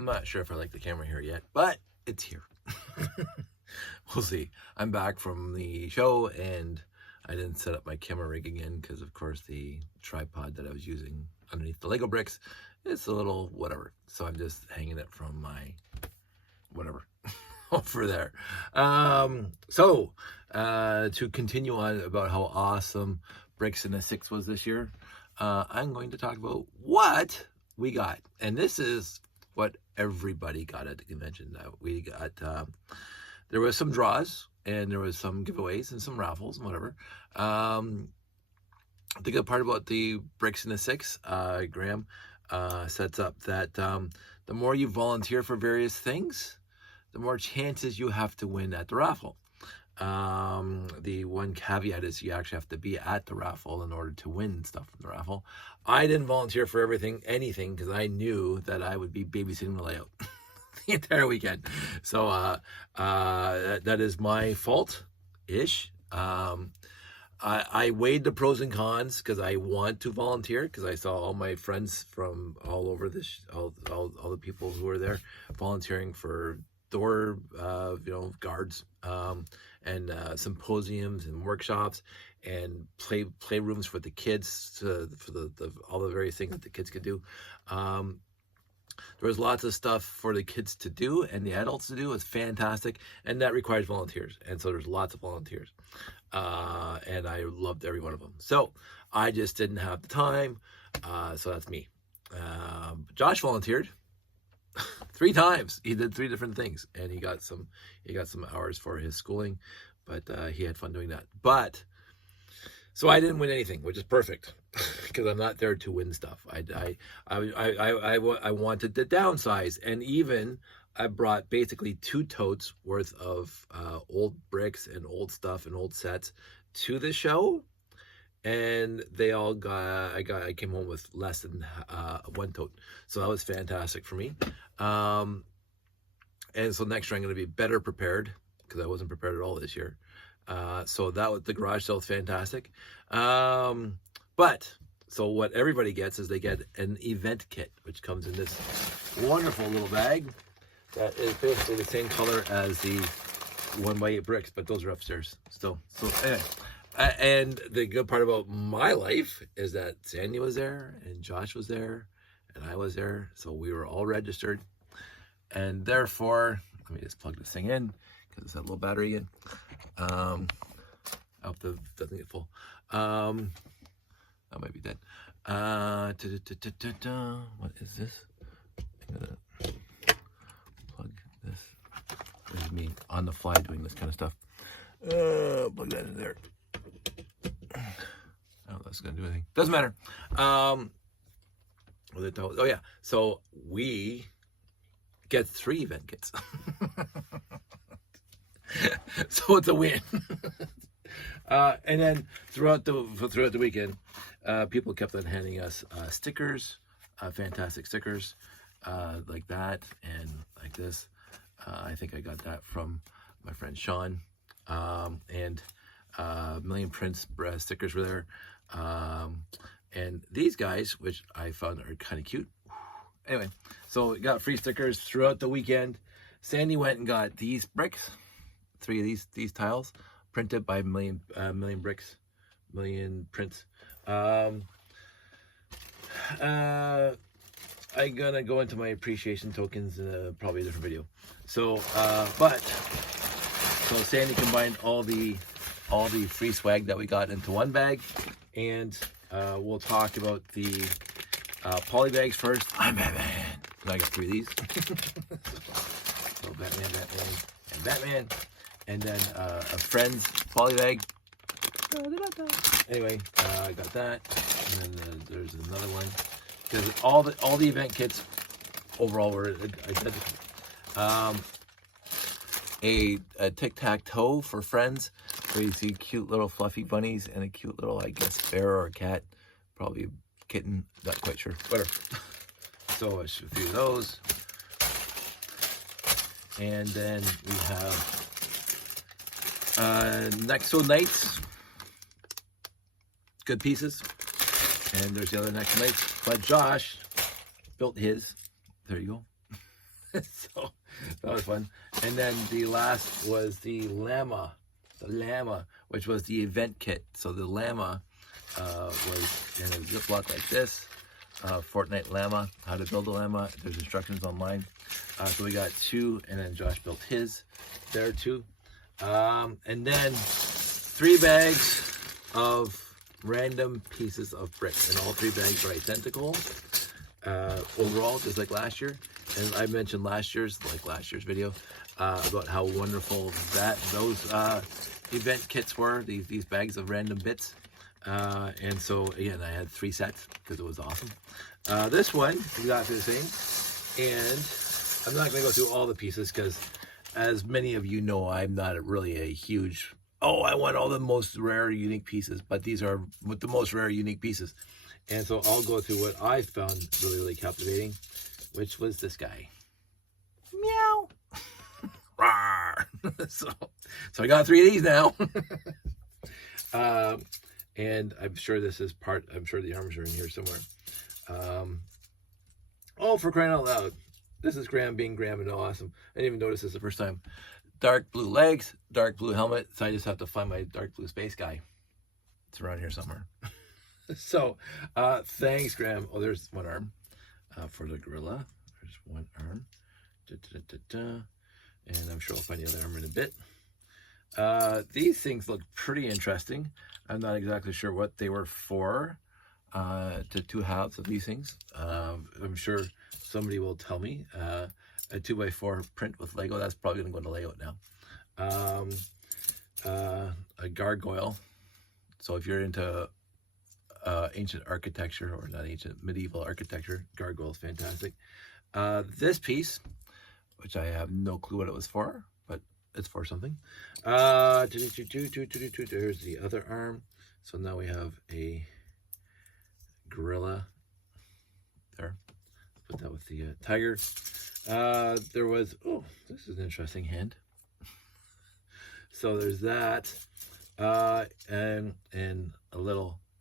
I'm not sure if I like the camera here yet, but it's here. We'll see. I'm back from the show, and I didn't set up my camera rig again because, of course, the tripod that I was using underneath the Lego bricks, it's a little whatever. So I'm just hanging it from my whatever over there. To continue on about how awesome Bricks in the Six was this year, I'm going to talk about what we got. And this is what everybody got at the convention. We got, there was some draws, and there was some giveaways and some raffles and whatever. The good part about the Bricks in the Six, Graham sets up that the more you volunteer for various things, the more chances you have to win at the raffle. The one caveat is you actually have to be at the raffle in order to win stuff from the raffle. I didn't volunteer for anything, because I knew that I would be babysitting the layout the entire weekend. So that is my fault-ish. I weighed the pros and cons because I want to volunteer, because I saw all my friends from all over this, all the people who were there volunteering for door, guards, and symposiums and workshops and playrooms for the kids, for all the various things that the kids could do. There was lots of stuff for the kids to do and the adults to do. It's fantastic, and that requires volunteers, and so there's lots of volunteers, and I loved every one of them. So I just didn't have the time, so that's me. Josh volunteered 3 times. He did 3 different things, and he got some hours for his schooling, but he had fun doing that. But so I didn't win anything, which is perfect, because I'm not there to win stuff. I wanted to downsize, and even I brought basically 2 totes worth of old bricks and old stuff and old sets to the show, and they all I came home with less than 1 tote, so that was fantastic for me. And so next year I'm going to be better prepared, because I wasn't prepared at all this year. So that was, the garage sale is fantastic. But so what everybody gets is they get an event kit, which comes in this wonderful little bag that is basically the same color as the 1x8 bricks, but those are upstairs still. So anyway, and the good part about my life is that Sandy was there, and Josh was there, and I was there, so we were all registered, and therefore, let me just plug this thing in, because it's that little battery in. I hope that doesn't get full. That might be dead. What is this? I'm gonna plug this. This is me on the fly doing this kind of stuff. Plug that in there. I don't know if that's gonna do anything. Doesn't matter. Oh yeah. So we get 3 event kits. So it's a win. And then throughout the weekend, people kept on handing us stickers, fantastic stickers, like that and like this. I think I got that from my friend Sean, and Million Prints stickers were there, and these guys, which I found are kind of cute. Anyway, so we got free stickers throughout the weekend. Sandy went and got these bricks, 3 of these tiles, printed by Million Prints. I'm gonna go into my appreciation tokens in probably a different video. So Sandy combined all the free swag that we got into one bag, and we'll talk about the poly bags first. I'm Batman. I got 3 of these. So Batman, and Batman. And then a friend's poly bag. Anyway, I got that. And then there's another one. Because all the event kits overall were identical. A tic-tac-toe for friends, where you see cute little fluffy bunnies and a cute little, I guess, bear or a cat, probably a kitten, not quite sure, whatever. So a few of those. And then we have Nexo Knights, good pieces, and there's the other Nexo Knights, but Josh built his. There you go. So that was fun. And then the last was the llama, which was the event kit. So the llama was in a Ziploc like this. Fortnite llama, how to build a llama. There's instructions online. So we got 2, and then Josh built his there too. And then 3 bags of random pieces of bricks, and all 3 bags are identical overall, just like last year. And I mentioned last year's video about how wonderful those event kits were, these bags of random bits. And so again, I had 3 sets because it was awesome. This one, exactly the same. And I'm not going to go through all the pieces because, as many of you know, I'm not really a huge, I want all the most rare, unique pieces. But these are the most rare, unique pieces. And so I'll go through what I found really, really captivating, which was this guy. Meow. So I got 3 of these now. And I'm sure this is I'm sure the arms are in here somewhere. For crying out loud. This is Graham being Graham and awesome. I didn't even notice this the first time. Dark blue legs, dark blue helmet. So I just have to find my dark blue space guy. It's around here somewhere. So, thanks, Graham. Oh, there's one arm for the gorilla. There's one arm. And I'm sure I'll find the other arm in a bit. These things look pretty interesting. I'm not exactly sure what they were for. The 2 halves of these things. I'm sure somebody will tell me. A 2x4 print with Lego. That's probably going to go into layout now. A gargoyle. So if you're into ancient architecture, or not ancient, medieval architecture, gargoyle is fantastic. This piece, which I have no clue what it was for, but it's for something. There's the other arm. So now we have a gorilla there. Put that with the tiger. There was, this is an interesting hand. So there's that. And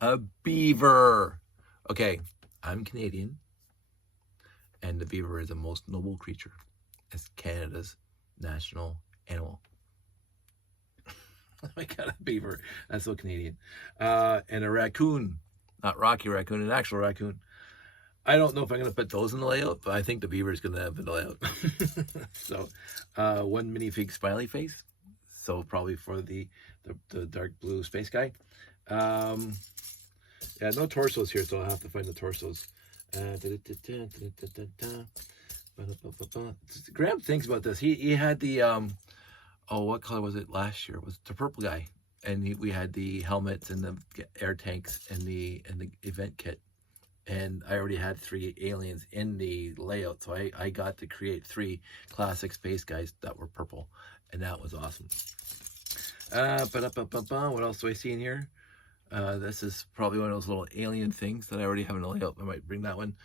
a beaver. Okay, I'm Canadian, and the beaver is the most noble creature. It's Canada's national animal. I got a beaver. That's so Canadian. And a raccoon. Not Rocky Raccoon, an actual raccoon. I don't know if I'm going to put those in the layout, but I think the beaver is going to have the layout. So, 1 minifig smiley face. So probably for the dark blue space guy. Yeah, no torsos here, so I'll have to find the torsos. Graham thinks about this. He had the what color was it last year? It was the purple guy, and we had the helmets and the air tanks and the event kit. And I already had 3 aliens in the layout, so I got to create 3 classic space guys that were purple, and that was awesome. What else do I see in here? This is probably one of those little alien things that I already have in the layout. I might bring that one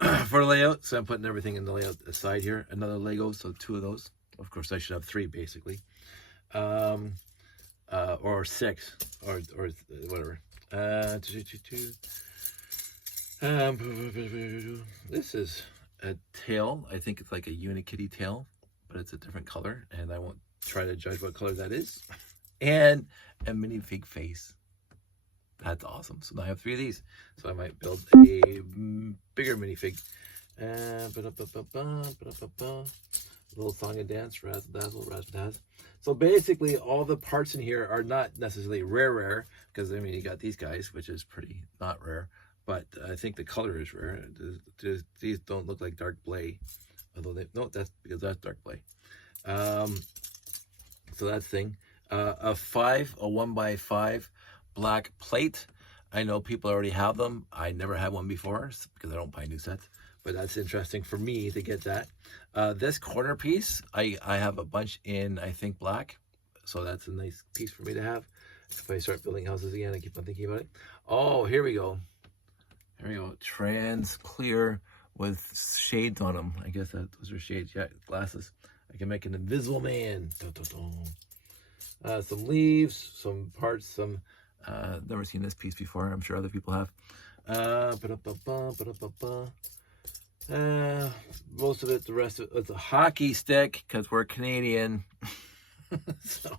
for the layout. So I'm putting everything in the layout aside here. Another Lego, so 2 of those. Of course, I should have 3 basically, or 6, or whatever. This is a tail. I think it's like a Unikitty tail, but it's a different color, and I won't try to judge what color that is. And a minifig face. That's awesome. So now I have 3 of these. So I might build a bigger minifig. Little song and dance, razzle dazzle, razzle dazzle. So basically, all the parts in here are not necessarily rare, because I mean, you got these guys, which is pretty not rare. But I think the color is rare. These don't look like dark blay, although that's because that's dark blay. So that's thing. A 1x5 black plate. I know people already have them. I never had one before because I don't buy new sets. But that's interesting for me to get that. This corner piece, I have a bunch in, I think, black. So that's a nice piece for me to have. If I start building houses again, I keep on thinking about it. Oh, here we go. There we go. Trans clear with shades on them. I guess those are shades. Yeah, glasses. I can make an invisible man. Some leaves, some parts, never seen this piece before. I'm sure other people have. Most of it, the rest of it's a hockey stick because we're Canadian. So,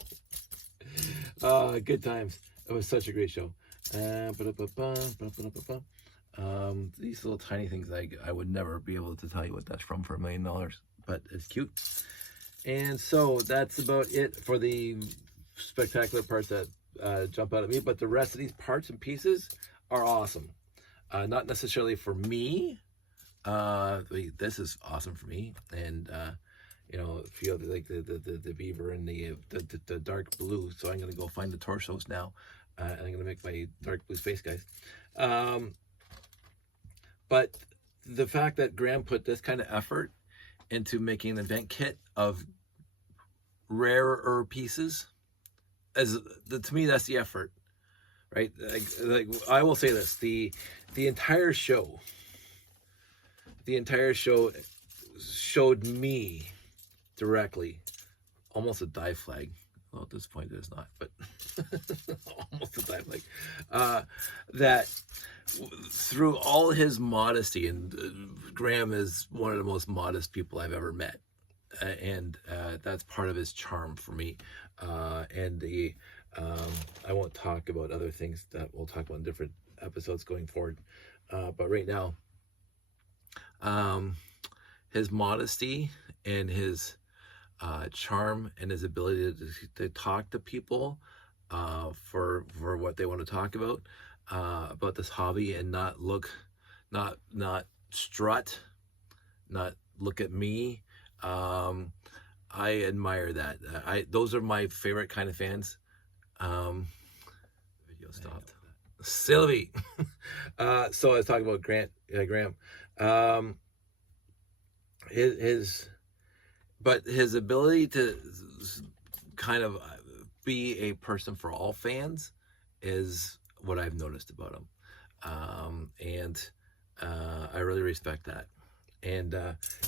good times. It was such a great show. These little tiny things, I would never be able to tell you what that's from for $1 million, but it's cute. And so that's about it for the spectacular parts that jump out at me. But the rest of these parts and pieces are awesome. Not necessarily for me. This is awesome for me, and you know, feel like the beaver and the dark blue. So I'm gonna go find the torsos now, and I'm gonna make my dark blue space guys. But the fact that Graham put this kind of effort into making an event kit of rarer pieces, to me, that's the effort, right? Like I will say this: the entire show showed me directly, almost a die flag. Well, at this point it is not, but almost a die flag. That through all his modesty, and Graham is one of the most modest people I've ever met, and that's part of his charm for me. And I won't talk about other things that we'll talk about in different episodes going forward, but right now, his modesty and his charm and his ability to talk to people for what they want to talk about this hobby, and not strut, not look at me. I admire that. Those are my favorite kind of fans. Video stopped. Sylvie. So I was talking about Graham. His ability to kind of be a person for all fans is what I've noticed about him. And I really respect that. And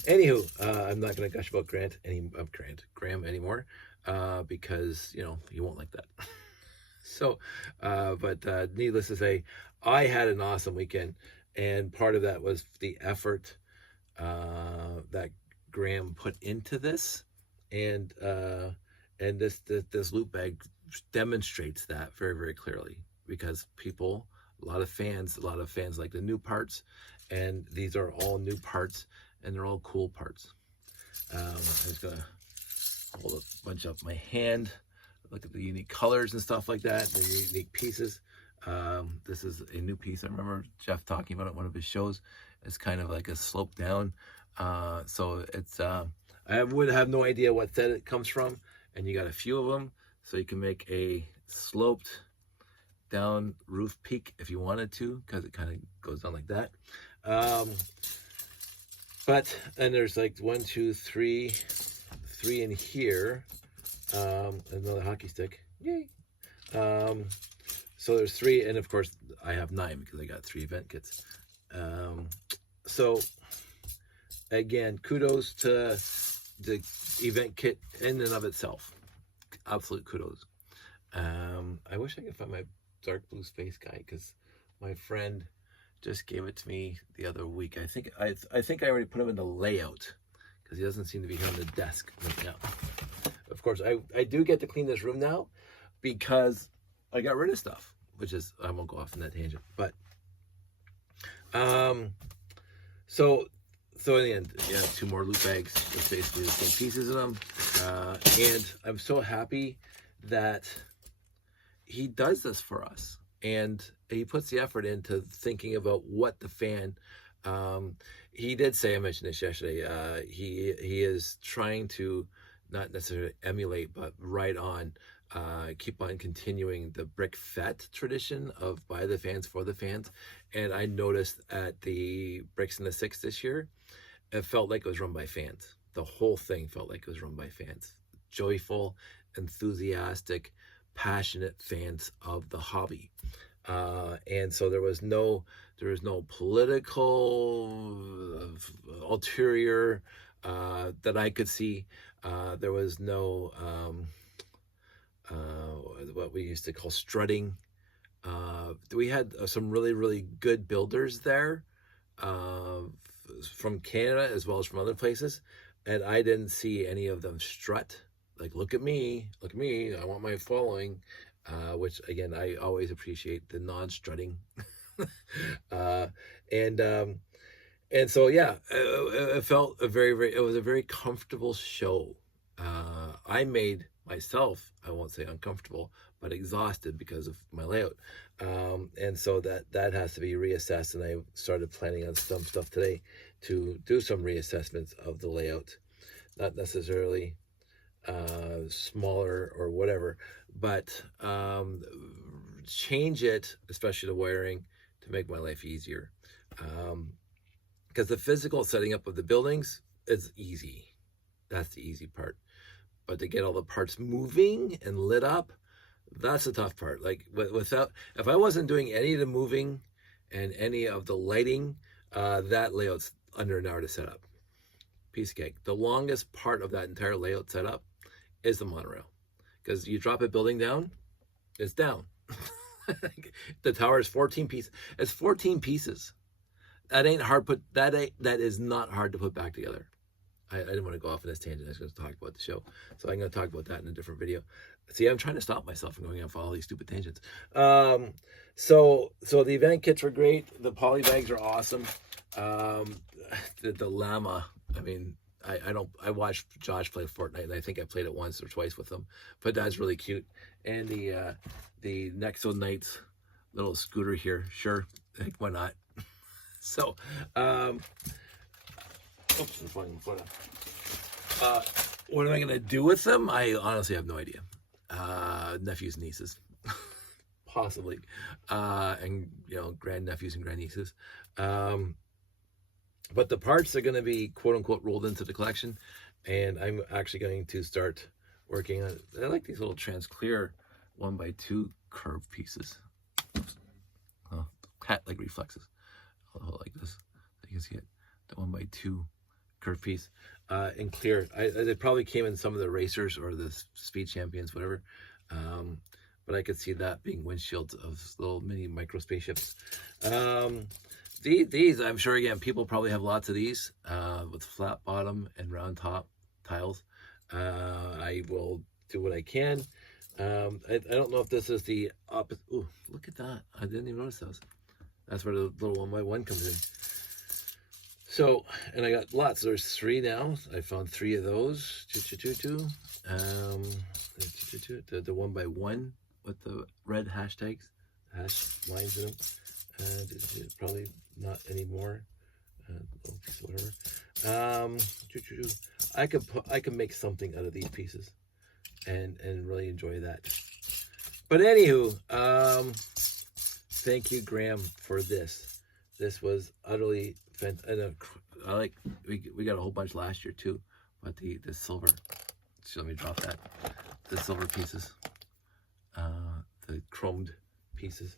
anywho, I'm not going to gush about Graham anymore, because, you know, he won't like that. So, but needless to say, I had an awesome weekend, and part of that was the effort that Graham put into this, and this loot bag demonstrates that very, very clearly, because a lot of fans like the new parts, and these are all new parts, and they're all cool parts. I'm just gonna hold a bunch up my hand, look at the unique colors and stuff like that, the unique pieces. This is a new piece. I remember Jeff talking about it in one of his shows. It's kind of like a slope down. So it's, I would have no idea what set it comes from, and you got a few of them, so you can make a sloped down roof peak if you wanted to, because it kind of goes down like that. And there's like 1, 2, 3 in here. Another hockey stick. Yay. So there's 3, and of course I have 9 because I got 3 event kits. So again, kudos to the event kit in and of itself. Absolute kudos. I wish I could find my dark blue space guy, because my friend just gave it to me the other week. I think I already put him in the layout, because he doesn't seem to be here on the desk right now. Of course, I do get to clean this room now, because I got rid of stuff, which is, I won't go off on that tangent, but so in the end, yeah, 2 more loot bags with basically the same pieces in them, and I'm so happy that he does this for us, and he puts the effort into thinking about what the fan. He did say, I mentioned this yesterday, he is trying to not necessarily emulate, but keep on continuing the brick fete tradition of by the fans for the fans. And I noticed at the Bricks in the Six this year, it felt like it was run by fans. The whole thing felt like it was run by fans. Joyful, enthusiastic, passionate fans of the hobby. And so there was no political ulterior that I could see. There was no what we used to call strutting. We had some really, really good builders there, from Canada as well as from other places, and I didn't see any of them strut. Like, look at me, I want my following, which again, I always appreciate the non-strutting. uh, and so yeah, it felt it was a very comfortable show. I made myself, I won't say uncomfortable, but exhausted because of my layout. And so that has to be reassessed, and I started planning on some stuff today to do some reassessments of the layout. Not necessarily smaller or whatever, but change it, especially the wiring, to make my life easier. Because the physical setting up of the buildings is easy. That's the easy part. But to get all the parts moving and lit up, that's the tough part. Like, if I wasn't doing any of the moving and any of the lighting, that layout's under an hour to set up. Piece of cake. The longest part of that entire layout setup is the monorail. Because you drop a building down, it's down. The tower is 14 pieces. It's 14 pieces. That ain't hard that is not hard to put back together. I didn't want to go off on this tangent. I was going to talk about the show. So I'm going to talk about that in a different video. See, I'm trying to stop myself from going off all these stupid tangents. So the event kits were great. The poly bags are awesome. The llama, I mean, I watched Josh play Fortnite, and I think I played it once or twice with him, but that's really cute. And the Nexo Knights little scooter here, sure, heck, why not? So, oops, I'm flying my foot off. What am I gonna do with them? I honestly have no idea. Nephews, nieces, possibly, and grandnephews and grandnieces. But the parts are going to be quote unquote rolled into the collection, and I'm actually going to start working on. I like these little trans-clear 1x2 curved pieces. Cat-like reflexes. I'll like this. You can see it. The 1x2 curved piece in clear. They probably came in some of the racers or the speed champions, whatever. But I could see that being windshields of little mini micro spaceships. These, I'm sure, again, people probably have lots of these with flat bottom and round top tiles. I will do what I can. I don't know if this is the opposite. Ooh, look at that. I didn't even notice those. That's where the little 1x1 comes in. So, and I got lots. There's 3 now. I found 3 of those. The 1x1 with the red hashtags, hash lines in them. Probably not anymore. Whatever. I could make something out of these pieces, and really enjoy that. But anywho, thank you, Graham, for this. This was utterly fantastic. We got a whole bunch last year too, but the silver. So let me drop that. The silver pieces, the chromed pieces.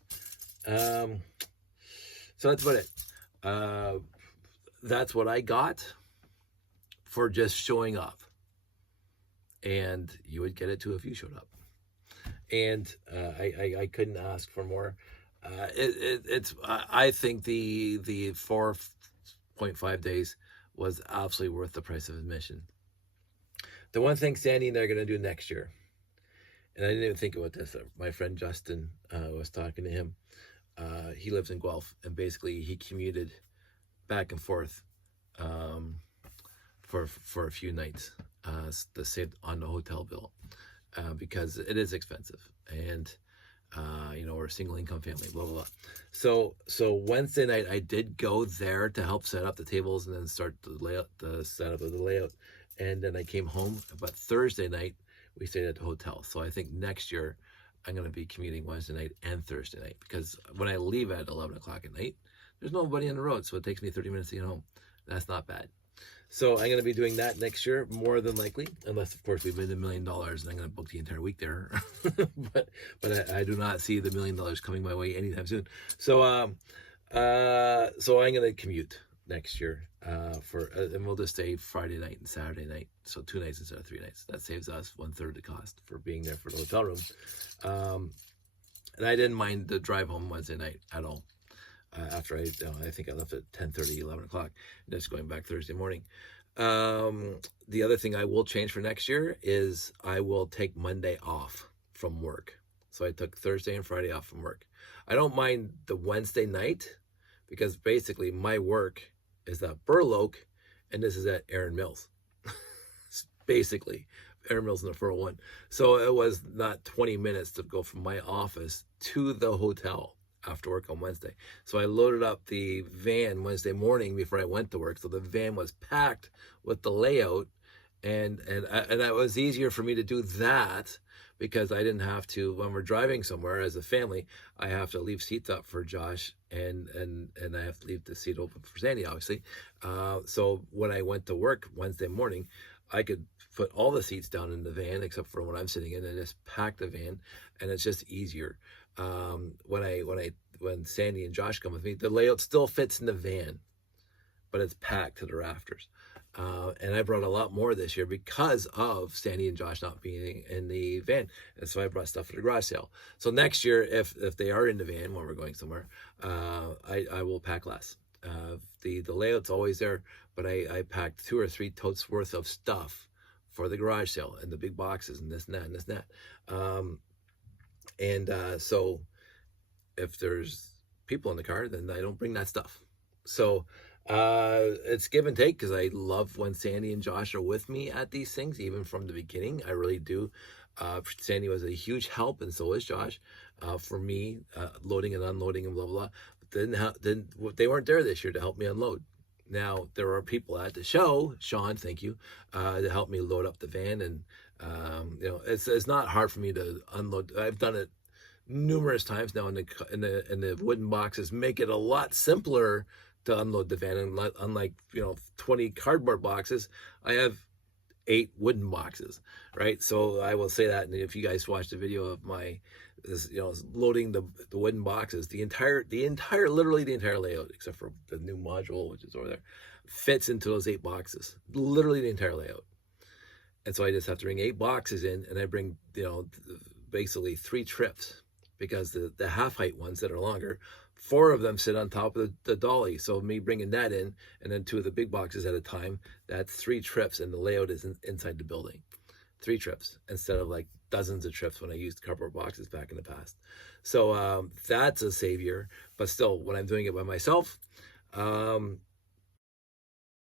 So that's about it. That's what I got for just showing up. And you would get it too if you showed up. And I couldn't ask for more. I think the 4.5 days was absolutely worth the price of admission. The one thing Sandy and I are going to do next year, and I didn't even think about this. My friend Justin was talking to him. He lives in Guelph, and basically he commuted back and forth for a few nights to save on the hotel bill because it is expensive, and we're a single income family, blah blah blah. So Wednesday night I did go there to help set up the tables and then start the setup of the layout, and then I came home. But Thursday night we stayed at the hotel. So I think next year I'm going to be commuting Wednesday night and Thursday night, because when I leave at 11 o'clock at night, there's nobody on the road, so it takes me 30 minutes to get home. That's not bad. So I'm going to be doing that next year, more than likely, unless, of course, we win $1 million, and I'm going to book the entire week there. but I do not see the $1 million coming my way anytime soon. So I'm going to commute next year and we'll just stay Friday night and Saturday night. So 2 nights instead of 3 nights. That saves us 1/3 the cost for being there for the hotel room. And I didn't mind the drive home Wednesday night at all. after I think I left at 10:30, 11 o'clock, just going back Thursday morning. The other thing I will change for next year is I will take Monday off from work. So I took Thursday and Friday off from work. I don't mind the Wednesday night because basically my work is at Burloak and this is at Erin Mills. Basically, Erin Mills in the 401. So it was not 20 minutes to go from my office to the hotel after work on Wednesday. So I loaded up the van Wednesday morning before I went to work. So the van was packed with the layout, and that was easier for me to do that because I didn't have to, when we're driving somewhere as a family, I have to leave seats up for Josh and I have to leave the seat open for Sandy, obviously. So when I went to work Wednesday morning, I could put all the seats down in the van except for when I'm sitting in and just pack the van, and it's just easier. When Sandy and Josh come with me, the layout still fits in the van, but it's packed to the rafters. And I brought a lot more this year because of Sandy and Josh not being in the van. And so I brought stuff for the garage sale. So next year, if they are in the van when we're going somewhere, I will pack less. The layout's always there, but I packed 2 or 3 totes worth of stuff for the garage sale and the big boxes and this and that and this and that. So if there's people in the car, then I don't bring that stuff. So it's give and take because I love when Sandy and Josh are with me at these things, even from the beginning. I really do. Sandy was a huge help, and so is Josh, for me, loading and unloading and blah, blah, blah. They weren't there this year to help me unload. Now, there are people at the show, Sean, thank you, to help me load up the van. And, it's not hard for me to unload. I've done it numerous times now in the wooden boxes, make it a lot simpler to unload the van. And unlike 20 cardboard boxes, I have 8 wooden boxes, right? So I will say that, and if you guys watch the video of loading the wooden boxes, literally the entire layout, except for the new module, which is over there, fits into those 8 boxes, literally the entire layout. And so I just have to bring 8 boxes in, and I bring, basically 3 trips, because the half height ones that are longer, 4 of them sit on top of the dolly. So me bringing that in, and then 2 of the big boxes at a time, that's 3 trips, and the layout is inside the building. 3 trips instead of like dozens of trips when I used cardboard boxes back in the past. So that's a savior. But still, when I'm doing it by myself,